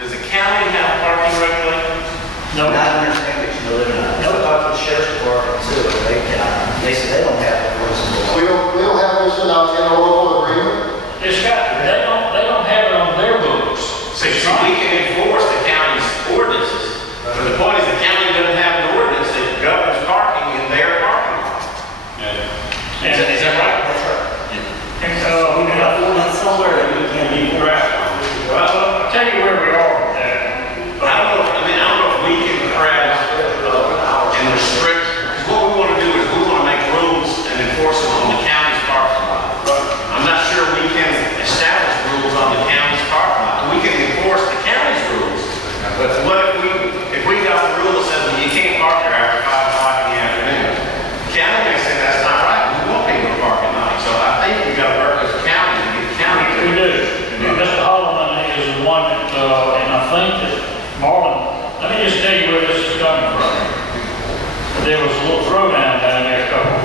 Does the county have parking regulations? No. Not understand what you're living on. I talked to the sheriff's department too, and they said they don't have enforceable. We don't have this in our local agreement. It's got, they don't have it on their books. So we can enforce the county's ordinances. But the point is the county doesn't have an ordinance that governs parking in their parking lot. Is that right? That's right. And We got one somewhere that we can be correct. well, I'll tell you where we are with that. I don't know if we can crash and restrict, because what we want to do is we want to make rules and enforce them on the county's parking lot. I'm not sure we can establish rules on the county's parking lot. We can enforce the county's rules, but what if we got the rule that says that you can't park there after 5 o'clock in the afternoon? The county may say that's not right. We want people to park at night. So I think we got to work as a county to get the county to We do. Mr. Holloman is the one that, and I think that Marlon, let me just tell you where this is coming from. There was a little throwdown down there a couple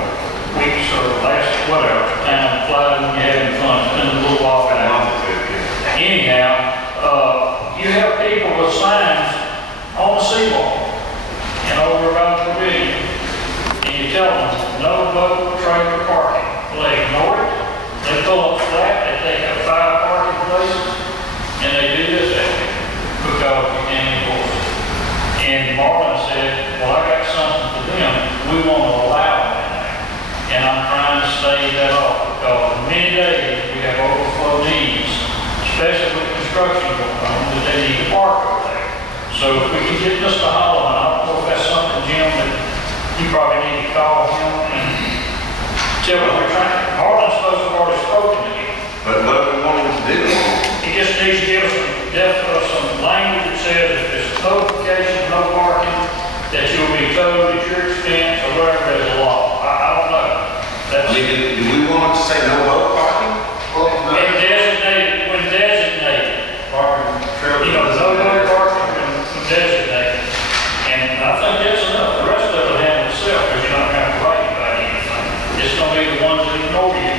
weeks or last, whatever, time flies when you're having fun. It's been a little while back. Anyhow, you have people with signs on the seawall and over about the pavilion, and you tell them, no boat, trailer parking. Well, they ignore it. They pull up flat, they take up 5 parking places, and they do this because you can't enforce it. And Marlon said, well, I got something for them. We want to allow them in there. And I'm trying to stave that off because many days we have overflow needs, especially with construction going on, that they need to park over there. So if we can get Mr. Holloman, I don't know if that's something, Jim, that you probably need to call him and tell him we're trying. Marlon's supposed to have already spoken to him. But what do we want him to do? He just needs to give us some language that says if there's notification, no parking, that you'll be towed at your expense or whatever, there's a law. I don't know. I mean, do we want him to say no boat parking? When designated, you know, no parking when designated. And I think that's enough. The rest of it handles itself because you're not going to have to write anybody anything. It's going to be the ones that ignore you,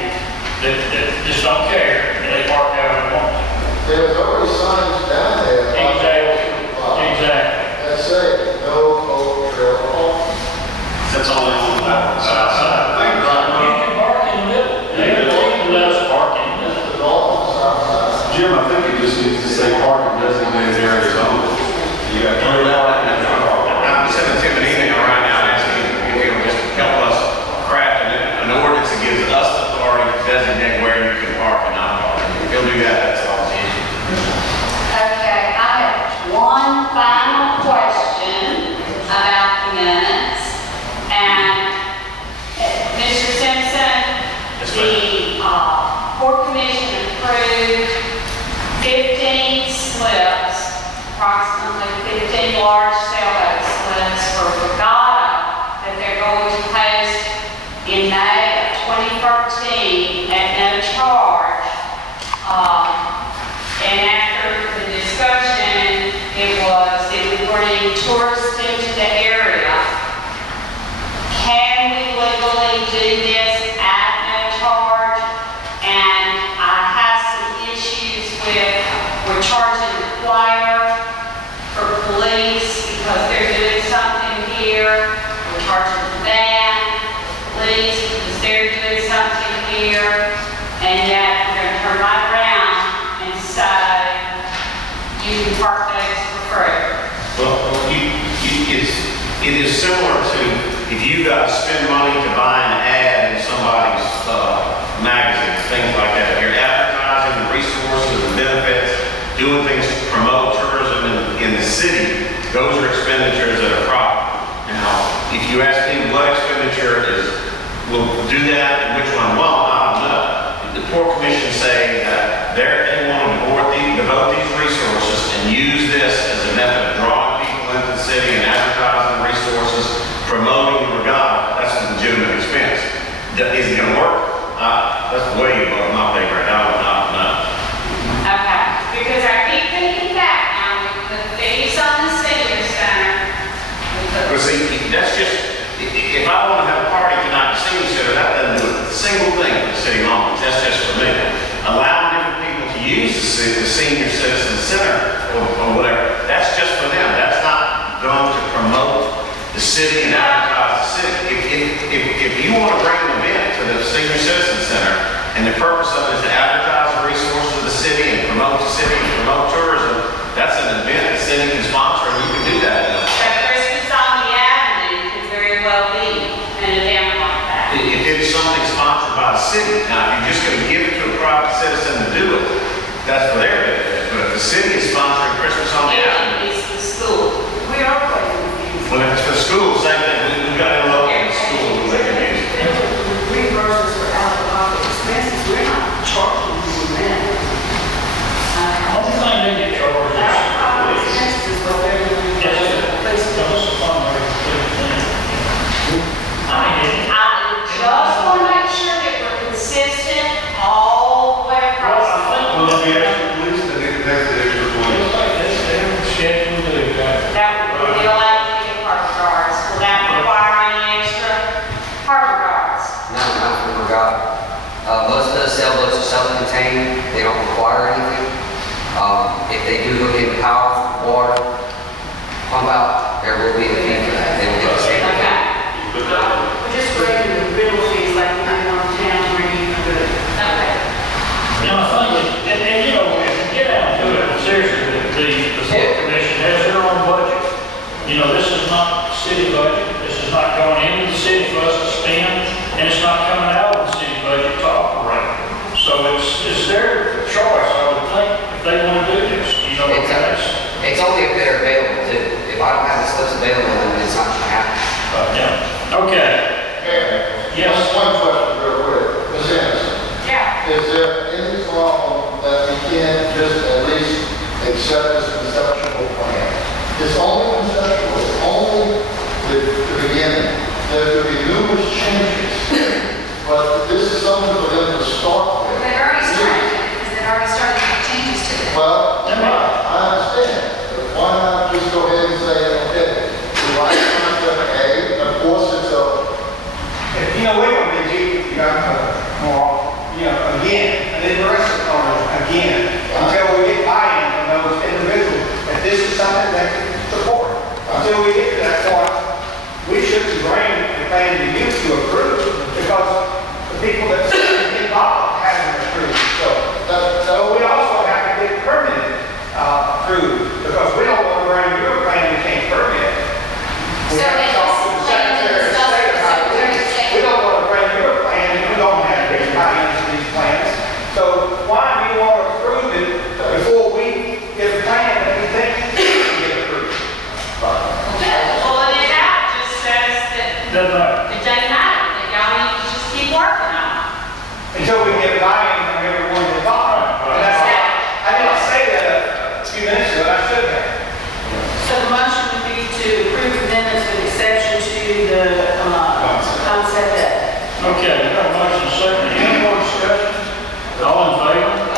that just don't care, and they park out and want to. There's already signs down there. Exactly. That say, no boat trail parking. That's all they want about the south side. You can park in the middle. They don't let us park in the middle. The Dalton south side. Jim, I think it just needs to say parking designated areas only. You got to turn it out. I'm sending Tim an email right now asking if he'll just help us craft an ordinance that gives us authority to designate where you can park and not park. If he'll do that, that's all it's easy. Okay, I have one final question about the minutes. And Mr. Simpson, the Port Commission approved 15 slips, approximately 15 large sailboat slips for regatta that they're going to post in May of 2013 at no charge. And after the discussion, it would bring tourists into the area. Can we legally do this at no charge? And I have some issues with, we're charging the flyer for police because they're doing something here. We're charging the van, police, because they're doing something here. And yet, we're going to turn right around and say, you can park those for free. Well, it is similar to if you got to spend money to buy an ad in somebody's magazine, things like that. If you're advertising the resources and benefits, doing things to promote tourism in the city, those are expenditures that are proper. Now, if you ask people what expenditure will do that and which one won't, I don't know. The Port Commission say that they want to devote these resources and use this as a method of drawing people into the city and advertising resources, promoting the regatta. That's a legitimate expense. Is it going to work? That's way above my pay grade. I would not know. Okay, because I keep thinking back now, we put fees on the senior center. But see, that's just, if I want to have a party tonight at the senior center, that doesn't do a single thing for the city Long Beach. That's just for me. Allowing different people to use the senior citizen center you want to bring an event to the Senior Citizen Center, and the purpose of it is to advertise the resources of the city and promote the city and promote tourism, that's an event the city can sponsor, and you can do that. But Christmas on the Avenue could very well be an event like that. If it's something sponsored by the city, now, if you're just going to give it to a private citizen to do it, that's for their benefit. But if the city is sponsoring Christmas on the Avenue, It's the school. We are playing with well, if it's for school, same thing, we've got to look at the school, they can use it. Reimbursements for out-of-pocket expenses, we're not charging you that. Only thing they get charged is. Out-of-pocket expenses is what they're doing. That's a fundraiser. I mean, I just want to make sure that we're consistent all the way across. Well, if you ask the police, then they can take the extra police. scheduled to do that. That would be like the park guards. Will that require any extra park guards? No, not for regard. Most of the sailboats are self-contained, they don't require anything. If they do look into power, water, pump out, there will be a fee for that. They will get the same. Okay. We're just raising the rental fees like we have on town where you can do it. Okay. You know, I think, and you know, if you get down to it, seriously, the Port Commission has their own budget. You know, this is not city budget, this is not going into the city for us to spend, and it's not coming out of the city budget to operate. So it's their choice, I would think, if they want to do this, you know, that's. It's only if they're available too. If I don't have the slips available, then it's not gonna happen. Yeah, okay, Yeah. Yes. One question real quick. Ms. Anderson, Yeah. is there any problem that we can just at least accept this conceptual plan? It's only conceptual, it's only the beginning. There could be numerous changes, but this is something for them to start with. They've already started, because they've already started to make changes to it. Well, I understand, but why not just go ahead and say, okay, we like concept A, and of course it's a, You know, we're going to be, more, again, and then the rest of the owners, again, until we get buy-in from those individuals, that this is something they can support. Until we get to that point, we shouldn't bring the plan to you to approve, because the people that get involved haven't approved. So we also have to get permitted, approved, because we don't want to bring your plan we can't permit. We So have to they talk to the just Secretary of State about this. We don't want to bring your plan, and you don't have to buy into these plans. So why do you want to approve it before we get a plan that we think can get approved? Well, and it out just says that doesn't matter. it doesn't matter, that y'all need to just keep working on it. Until we get buy-in from everyone involved. And that's why, I didn't say that a few minutes ago, I should have. So the motion would be to approve amendments with exception to the concept A. Okay, we got a motion second, any more discussion? All in favor?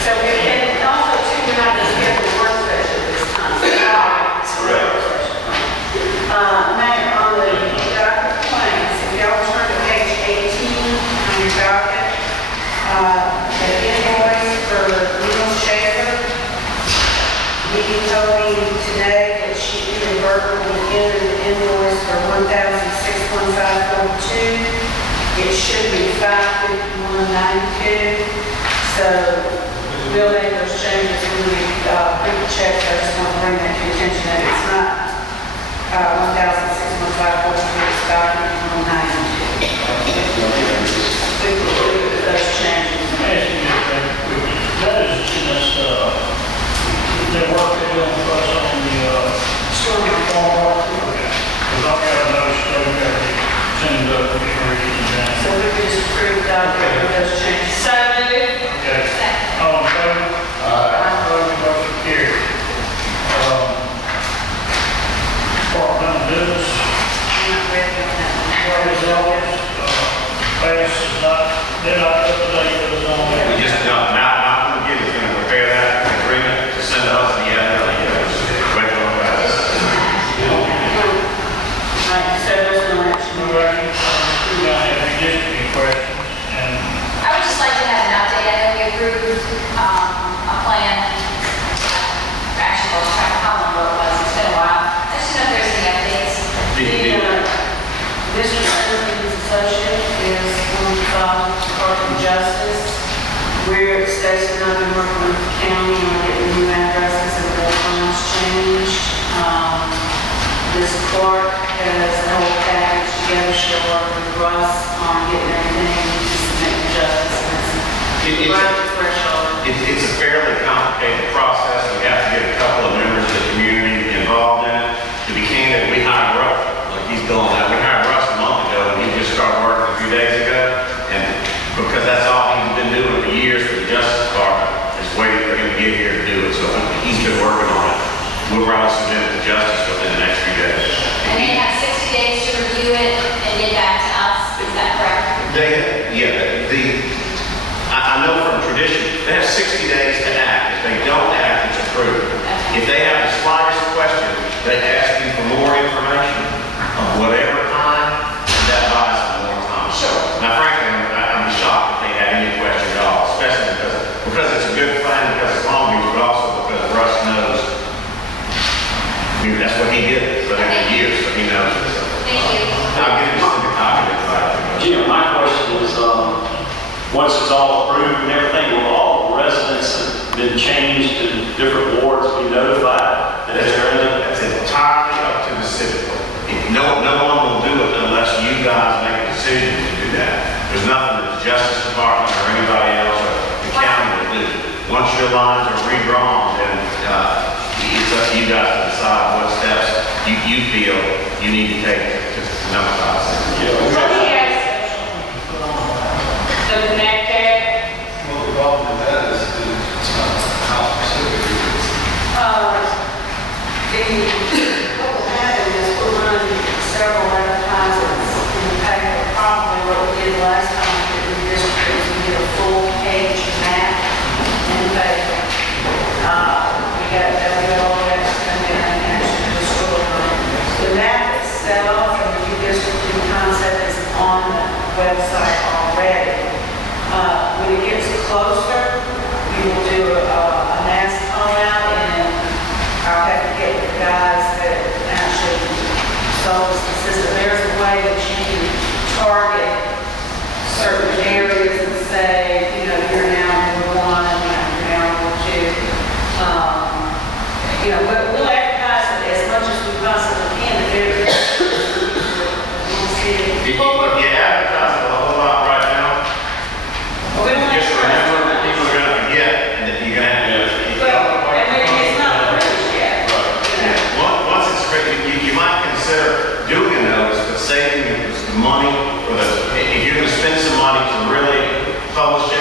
So and also too, we're not just getting the work session this time. Mayor, on the docket claims, if y'all turn to page 18 on your docket, the invoice for Neil Schaefer, he told me today that she inadvertently entered the invoice for $1,615.42. It should be $551.92. So we'll make those changes when we print the checks. I just want to bring that to your attention that it's not $1,615.42, it's $551.92. We will do those changes. Ask you this, that is in this, the work they're doing for us on the, Storm. because I've got another study there, send it up, we can read it down. So we can just approve with those changes. So moved. Okay, all in favor? Motion carried. Department of Business, I'm not ready on that one. results, pass is not, they're not up to date with us on that. We just, Malcolm McGinn is going to prepare that agreement to send us, and just wait on that. Right, so there's no action. We're going to have redistricting questions, and where it states that I've been working with the county on getting new addresses and the ones changed. Ms. Clark has the whole package together. She'll work with Russ on getting everything to submit to justice. Around the threshold. It's a fairly complicated process. We have to get a couple of members of the community involved in it. To be candid, we hired Russ, like he's going out. We hired Russ a month ago, and he just started working a few days ago. And because that's all he's been doing for years for the Justice Department, is waiting for him to get here to do it. So he's been working on it. We'll probably submit it to justice within the next few days. And they have 60 days to review it and get back to us, is that correct? I know from tradition, they have 60 days to act. If they don't act, it's approved. If they have the slightest question, they ask you for more information of whatever kind, that buys them more time. Sure. Now, frankly, I'd be shocked if they had any question at all, especially because it's a good plan, because it's Long Beach, but also because Russ knows. I mean, that's what he did for years, so he knows it. So, Thank you. I'll give you just a copy of it. Jim, my question is, once it's all approved and everything, will all residents have been changed to different wards be notified? That's entirely up to the city. No one will do it unless you guys make a decision to do that. There's nothing that the Justice Department or anybody else or the county will do. Once your lines are redrawn, then it's up to you guys to decide what steps you feel you need to take to notify us. The connected, Well, the problem with that is that it's not house specific. What will happen is we'll run several advertisements in the paper. Probably what we did last time that we distributed, we did a full page map in the paper. We got all that to come in and actually destroy it. The map itself and the redistricting concept is on the website already. When it gets closer, we will do a mass call out, and I'll have to get the guys that actually solve the system. There's a way that you can target certain areas and say, you know, you're now number one, you're now number two. You know, we'll advertise it as much as we possibly can, but there's If you advertise it a whole lot right now, just remember that people are going to forget and that you're going to have to. and maybe it's not approved yet. Once it's written, you might consider doing a notice, but saving the money for if you're going to spend some money to really publish it